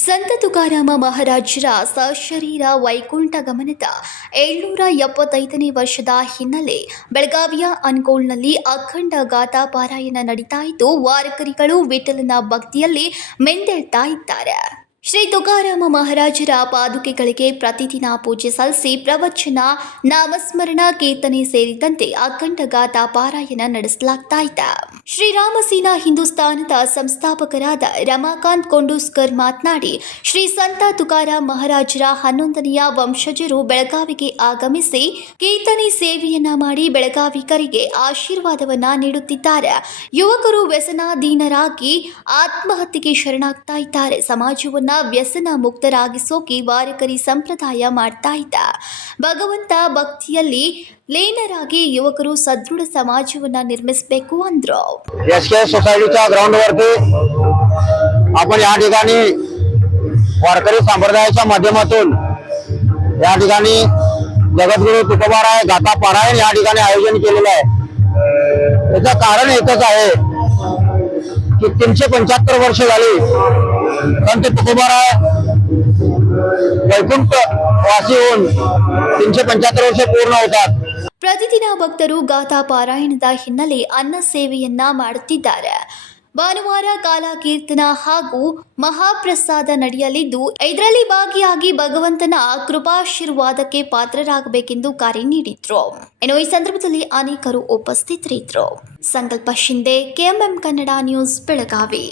ಸಂತ ತುಕಾರಾಮ ಮಹಾರಾಜರ ಸಶರೀರ ವೈಕುಂಠ ಗಮನದ 775ನೇ ವರ್ಷದ ಹಿನ್ನೆಲೆ ಬೆಳಗಾವಿಯ ಅನ್ಕೋಲ್ನಲ್ಲಿ ಅಖಂಡ ಗಾಥಾ ಪಾರಾಯಣ ನಡೀತಾ ಇದ್ದು, ವಾರಕರಿಗಳು ವಿಠಲನ ಭಕ್ತಿಯಲ್ಲಿ ಮಿಂದೆಳ್ತಾ ಇದ್ದಾರೆ. ಶ್ರೀ ತುಕಾರಾಮ ಮಹಾರಾಜರ ಪಾದುಕೆಗಳಿಗೆ ಪ್ರತಿದಿನ ಪೂಜೆ ಸಲ್ಲಿಸಿ ಪ್ರವಚನ, ನಾಮಸ್ಮರಣ, ಕೀರ್ತನೆ ಸೇರಿದಂತೆ ಅಖಂಡ ಗಾಥಾ ಪಾರಾಯಣ ನಡೆಸಲಾಗ್ತಾ ಇದೆ. ಶ್ರೀರಾಮ ಸೇನಾ ಹಿಂದೂಸ್ಥಾನದ ಸಂಸ್ಥಾಪಕರಾದ ರಮಾಕಾಂತ್ ಕೊಂಡೂಸ್ಕರ್ ಮಾತನಾಡಿ, ಶ್ರೀ ಸಂತ ತುಕಾರಾಮ್ ಮಹಾರಾಜರ 11ನೆಯ ವಂಶಜರು ಬೆಳಗಾವಿಗೆ ಆಗಮಿಸಿ ಕೀರ್ತನೆ ಸೇವೆಯನ್ನ ಮಾಡಿ ಬೆಳಗಾವಿಗರಿಗೆ ಆಶೀರ್ವಾದವನ್ನ ನೀಡುತ್ತಿದ್ದಾರೆ. ಯುವಕರು ವ್ಯಸನಾಧೀನರಾಗಿ ಆತ್ಮಹತ್ಯೆಗೆ ಶರಣಾಗ್ತಾ ಇದ್ದಾರೆ. ಸಮಾಜವನ್ನ ವ್ಯಸನ ಮುಕ್ತರಾಗಿಸೋಕೆ ವಾರಕರಿ ಸಂಪ್ರದಾಯ ಮಾಡ್ತಾ ಇದ್ದ. ಭಗವಂತ ಭಕ್ತಿಯಲ್ಲಿ ಲೀನರಾಗಿ ಯುವಕರು सदृढ समाजवನ್ನ निर्मिसಬೇಕು ಅಂದ್ರು. एसके सोसायटीच्या ग्राउंडवरती आपण या ठिकाणी वारकरी संप्रदायाच्या माध्यमातून या ठिकाणी जगद्गुरु तुकोबाराय गाथा पारायण या ठिकाणी आयोजन केलेलं आहे. याचं कारण एकच आहे की 375 वर्ष झाली संत तुकोबाराय वैकुंठ वासी होऊन 375 वर्ष पूर्ण होतात. ಪ್ರತಿದಿನ ಭಕ್ತರು ಗಾಥಾ ಪಾರಾಯಣದ ಹಿನ್ನೆಲೆ ಅನ್ನ ಸೇವೆಯನ್ನ ಮಾಡುತ್ತಿದ್ದಾರೆ. ಭಾನುವಾರ ಕಾಲ ಕೀರ್ತನ ಹಾಗೂ ಮಹಾಪ್ರಸಾದ ನಡೆಯಲಿದ್ದು, ಇದರಲ್ಲಿ ಭಾಗಿಯಾಗಿ ಭಗವಂತನ ಕೃಪಾಶೀರ್ವಾದಕ್ಕೆ ಪಾತ್ರರಾಗಬೇಕೆಂದು ಕರೆ ನೀಡಿದ್ರು. ಇನ್ನು ಈ ಸಂದರ್ಭದಲ್ಲಿ ಅನೇಕರು ಉಪಸ್ಥಿತರಿದ್ದರು. ಸಂಕಲ್ಪ ಶಿಂದೆ, KMM ಕನ್ನಡ ನ್ಯೂಸ್, ಬೆಳಗಾವಿ.